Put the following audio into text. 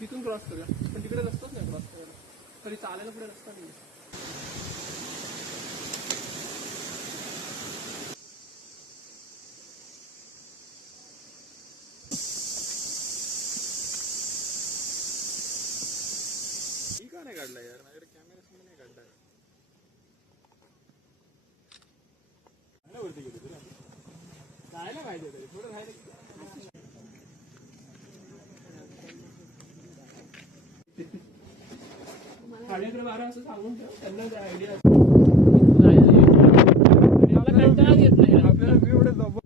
तिथून क्रॉस करूया, पण तिकडे रस्ताच नाही क्रॉस करायला, तरी चालायला पुढे रस्ता नाही. का नाही काढला यार, माझ्याकडे कॅमेरा समोर नाही काढला. वरती गेली तुला जायला पाहिजे तरी थोडं राहिलं. साडेअकरा 12 असं सांगून ठेव त्यांना आयडिया. आपल्याला